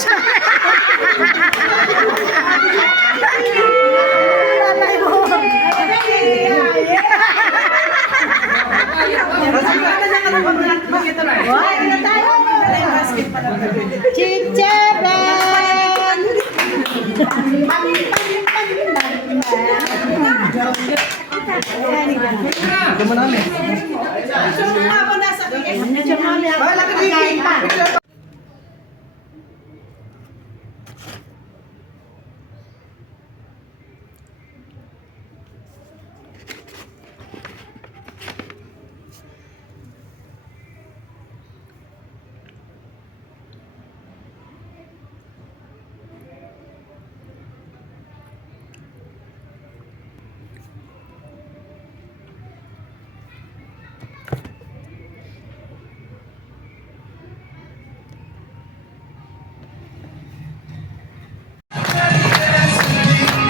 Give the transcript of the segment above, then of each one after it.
siya. Chicheben! Ito mo namin.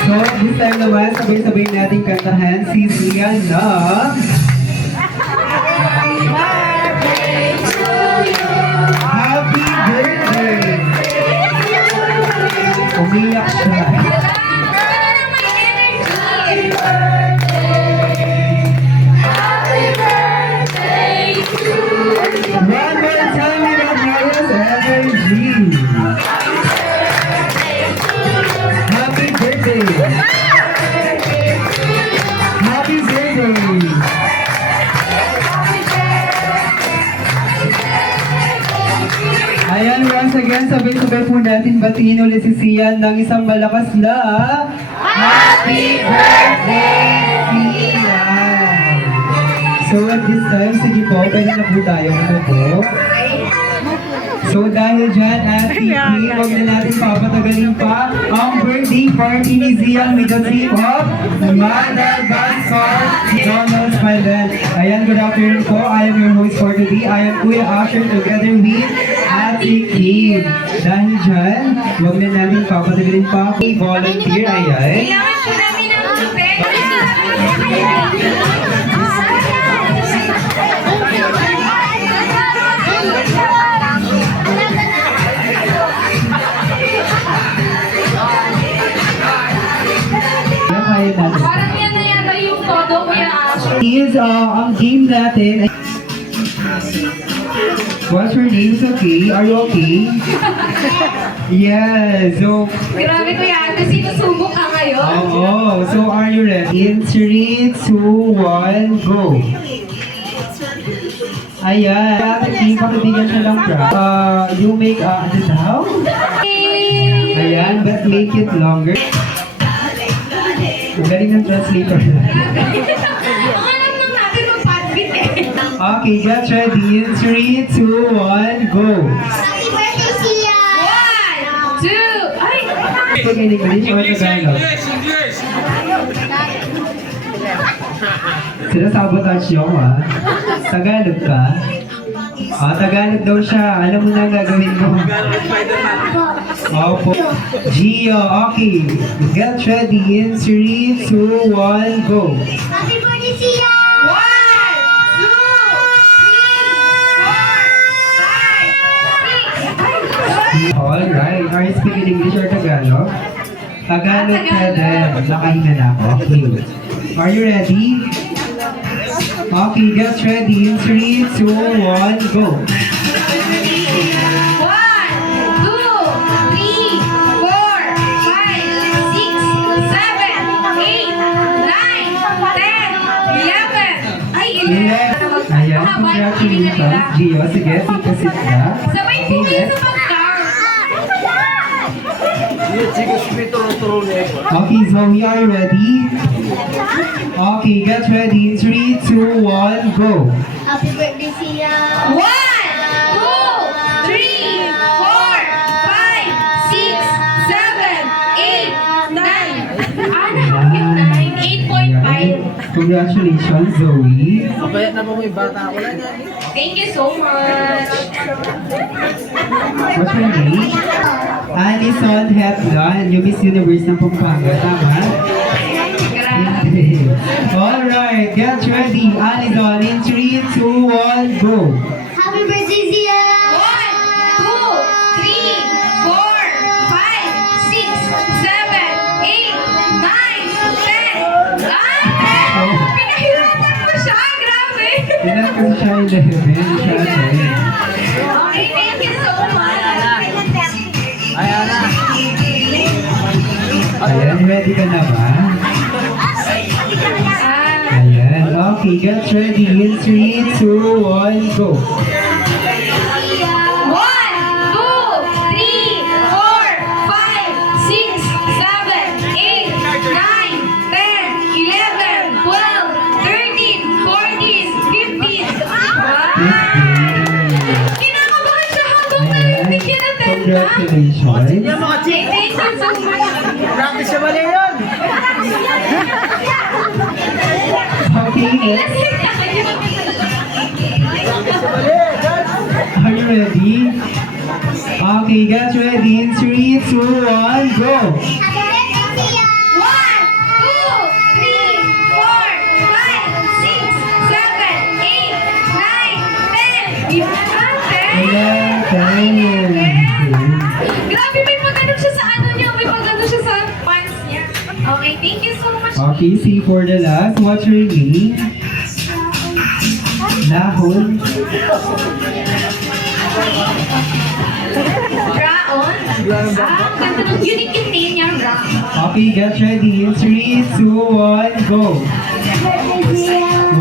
So, this time naman, sabay-sabay natin kantahan si Sian na Happy Birthday! Umiyak siya. One more time with Maria's energy. Happy birthday! Happy birthday! Ayan, once again, sabay-sabay po natin batiin ulit si Sian ng isang malakas na Happy Birthday, Sian! So at this time, sige po, pwede na po tayo. Ano po? So dahil dyan, Ate P, huwag na natin papatagalin pa ang birthday party ni Sian with the team of Mother Bansor, Donald Smilen. Ayan, good afternoon po. I am your host for today. I am Kuya Asher together with Ate Kim. Dahil dyan, huwag na natin papatagalin pa. Volunteer, ayan. Parang yan na yata yung todo, Kuya Asher. Is ang game natin. What's your name? Okay? Are you okay? Yes. So, Grabe, Kuya Asher, sinusubok ka ngayon. oh, so are you ready? In 3, 2, 1, go. Ayan. Ate, pakibigyan siya lang you make ano daw? Ayan, but make it longer. Galing ng translator. Ang alam lang natin mag-padbit eh. Okay, get ready. In 3, 2, 1, go. Happy birthday, Sia! 1, 2, ay! Speak in English or Tagalog? Sinasabotage yung Tagalog ka? Tagalog daw siya. Alam mo na ang gagawin mo. Opo. Gio, okay. Get ready. In 3, 2, 1, go. Happy birthday, Sia! 1, 2, 3, 4, 5, 6, Alright. Are you speaking English or Tagalog? Tagalog ka din. Nakahinga na ako. Okay. Are you ready? Okay, get ready. In 3, 2, 1, go. 1, 2, 3, 4, 5, 6, 7, 8, 9, 10, 11. Ay, 11. Ayan, congratulations. Gio, sige, sit na. Sabay po kayo sa pag-count. Okay, Zoe, are you ready? Okay, get ready. In 3, 2, 1, go. Happy birthday, Sia! 1, 2, 3, 4, 5, 6, 7, 8, 9. Nakakit 9. 8.5. Congratulations, Zoe. Bayat na po mo yung bata. Wala niya. Thank you so much. What's your name? Alison Hetland, yung Miss Universe ng Pampanga, tama? Grabe. Alright, get ready. Alison, in 3, 2, 1, go. Happy birthday, Sia! 1, 2, 3, 4, 11. Syempre. Okay, thank you so much. Ay, Ana. Ayan, ready ka na ba? Ah, Ayan, okay, get ready. In 3, 2, 1, go. 1, 2, 3, 4, 5, 6, 7, 8, 9, 10, 11, 12, 13, 14, 15, 16. Kinakabahan siya habang narinig niya na 10 na. Congratulations. Yan mga chick. Thank you so much. Practice siya mali yun. Okay, next. Are you ready? Okay, get ready. In 3, 2, 1, go. Happy birthday, Sia! 11. Grabe, may pagano siya sa ano niya, may pagano siya sa pants niya. Okay, thank you so much. Okay, see for the last. What's your name? Nahon. Raon? Ang ganda ng unique yung name niya, Raon. Okay, get ready. In 3, 2, 1, go. 1,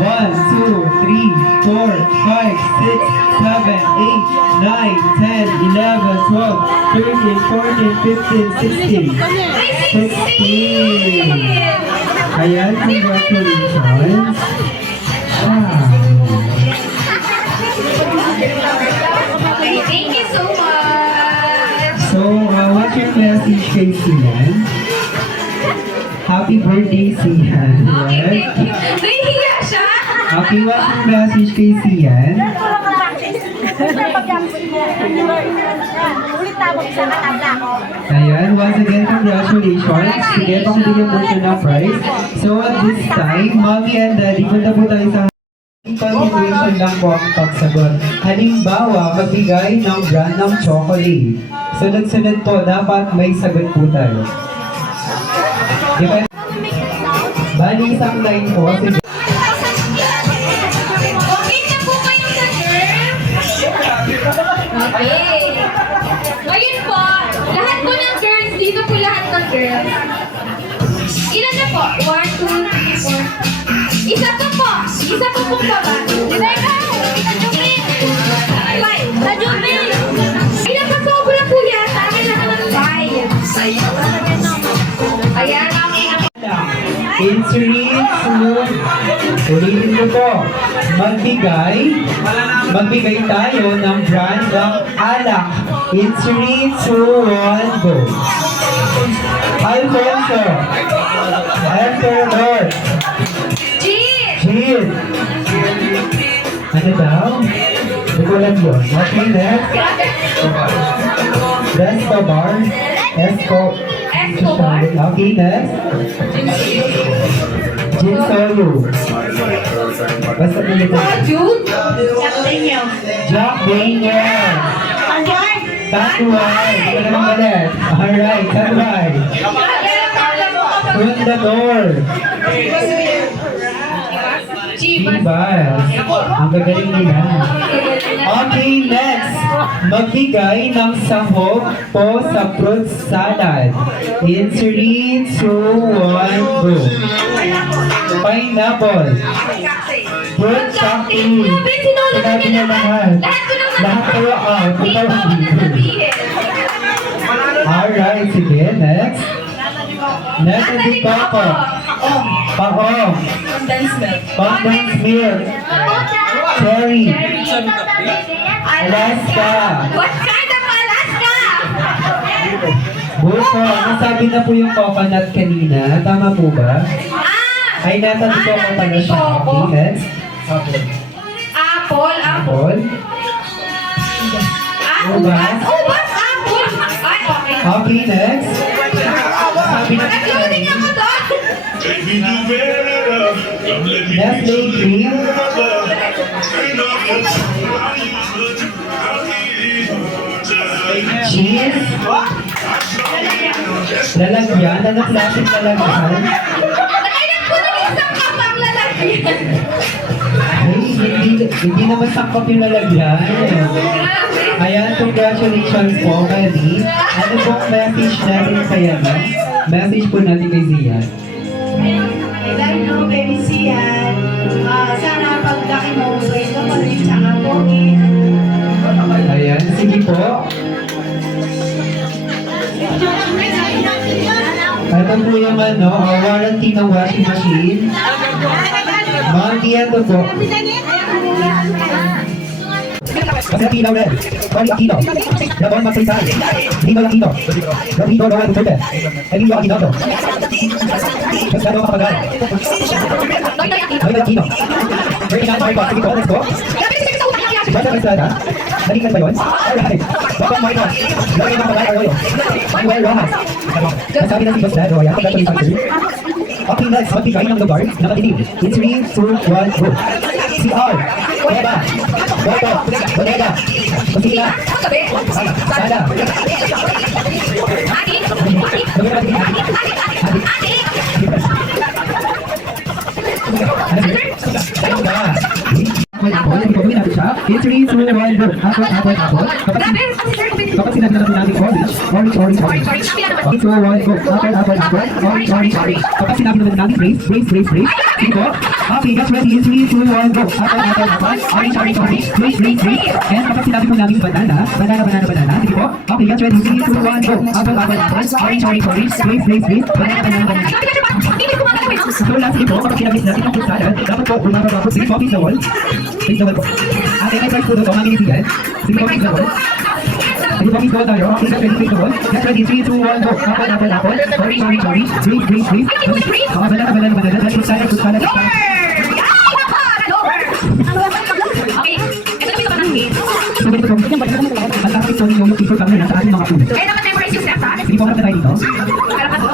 2, 3, 4, 5, 6, 7, 8, 9, 10, 11, 12, 13, 14, 15, 16. May 16! Ayan, congratulations. Wow. Okay, thank you so much. So, what's your message kay Sian? Happy birthday, Sian. Okay, Yes. thank you. Nahihiya siya. Okay, what's your message kay Sian? Ulit na ako sa katabla ko. Ayan, once again, congratulations. Sige, pakibigyan mo siya ng prize. So, at this time, Mommy and Daddy, punta po tayo sa continuation lang po ang pagsagot. Halimbawa, magbigay ng brand ng chocolate. Sunod-sunod po, dapat may sagot po tayo. Diba? Bali, isang line po. Sige. Okay na po kayo sa girls? Okay. Ngayon po, lahat po ng girls, dito po lahat ng girls. Ilan na po? 1, 2, 3, 4. Isa pa po. Isa pa pong baba. Rebecca! Kita Jupin! Sa Jupin! Ilan pa sobra po yata? Kailangan ng 5. Ayan, okay na po. In 3, 2, ulitin ko po. Magbigay tayo ng brand ng alak. In 3, 2, 1, go. Alfonso. Emperador. Cheers! Jill. Ano daw? Nagulat yun. Okay, next. Escobar. Escobar. Okay, next. Jin Solo. Basta ulit. Jude? Jack Daniel. Jack Daniel. Tatuay. Ito naman ulit. Alright, tatuay. Fundador. Chivas. Ang gagaling nila. Okay, next. Magbigay ng sahog po sa fruit salad. In 3, 2, 1, go. Pineapple. Fruit cocktail. Sinabi niya lahat. Lahat kayo out. Ikaw hindi. Alright, sige. Next. Next is si Coco. Paong. Condensed milk. Cherry. Alaska. What kind of Alaska? Buko. Nasabi na po yung coconut kanina. Tama po ba? Ay, nasa si Coco pala siya. Okay, next. Apple. Apple. Ubas. Ubas, apple. Ay, okay. Okay, next. Sabi na Nag-loading ako doon. Nestle cream. Cheese. Lalagyan. Ano klaseng lalagyan? Nakailan po ng isang kapang lalagyan. Ay, hindi naman sakop yung lalagyan. Ayan, congratulations po, Kelly. Ano pong message natin sa Yana? Message po natin kay Zian. I love you, baby Sian. Sana pagdaki mo, guys, ka pa rin tsaka pogi. Ayan, sige po. Ito po yung warranty ng washing machine. Ma'am, ito po. Kasi Aquino red. Tony Aquino. Ramon Magsaysay. Lino Aquino. Rodrigo Noel Duterte. Emilio Aquinoto. Josgado Kapagal. Noel Aquino. Ferdinand Marcos. Sige po, let's go. Basta Estrada. Nalikan ba yun? Alright. Bapang Marcos. Lori Kapagal Arroyo. Manuel Rojas. Nasabi na si Josgado. Ayan, congratulations sir. Okay, next. Magbigay ng lugar. Nakatinig. In 3, 2, 1, go. CR. Eva. Boto. Bodega. Kusina. Sada. In 3, 2, 1, go. Apple. Kapag sinabi na natin orange. In 2, 1, go. Apple. Orange. Kapag sinabi na natin race. Sige po. Okay, that's ready. In 3, 2, 1, go. Apple. Orange. Race. And kapag sinabi po namin banana. Sige po. Okay, that's ready. In 3, 2, 1, go. Apple. Orange. Race. Banana. So last sige po, kapag sinabi natin ang fruit salad, dapat po bumababa po. Sige po, face the wall. Po. Okay, may price po doon po, mami nisigan. Sige po, face the wall. Sige po, face the wall tayo. Okay, that's ready, face the wall. That's ready, 3, 2, 1, go. Apple. Orange. Race. Banana. That's fruit salad. Okay, ito na naman ang So ganito po, ang topic po ninyo yung people kami na sa ating mga puno. Kaya naman memorize yung steps, ha? Sige po, harap na tayo dito. Harap ako.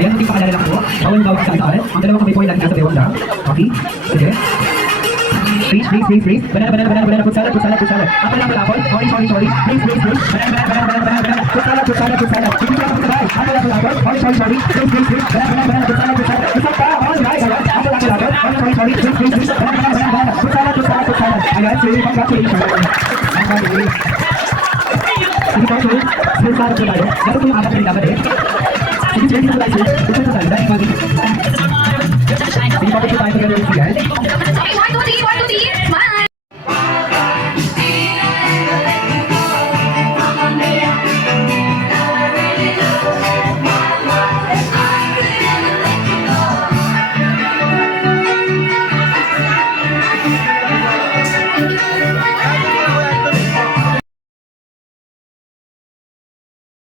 Ayan, hindi pa kalala lang po. Bawal bawal sa saan. Ang dalawang kamay po ay lagi nasa bewang lang. Okay? Sige. Race. Banana. Fruit salad. Apple. Orange. Race. Banana. Fruit salad. Sige po, kapag sabay. Apple. Orange. Race. Banana. Fruit salad. Isang pa. Alright. Apple. Orange. Race. Banana. Fruit salad. Ayan, sige. Congratulations. Okay. Sige po, sir. Fruit salad po tayo. Dapat po yung apat na dapat eh. Sige, sir. Dito po tayo, sir.